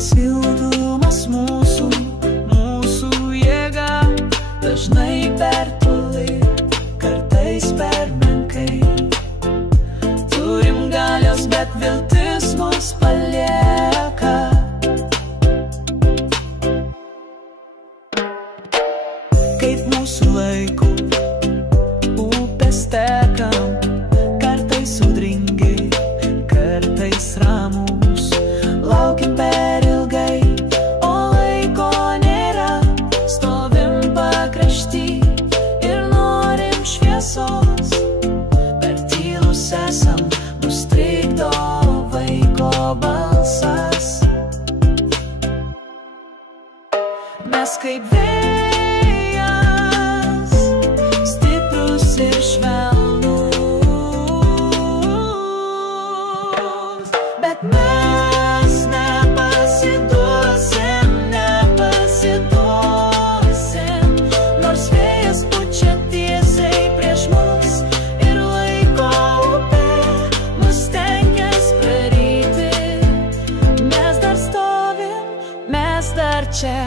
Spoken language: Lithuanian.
Silpnumas mūsų jėga dažnai per toli, kartais per menkai. Turim galios, bet viltis mus palieka. Kaip mūsų laikų upės tekam, kartais audringi, kartais ramus. Laukim per ilgai, o laiko nėra. Stovim pakrašty ir norim šviesos. Per tylus esam, mus trikdo vaiko balsas. Mes kaip vėjas, stiprus ir švelnus, bet mes nepasiduosim, nors vėjas pučia tiesiai prieš mus ir laiko upė mus stengias praryti. Mes dar stovim, mes dar čia.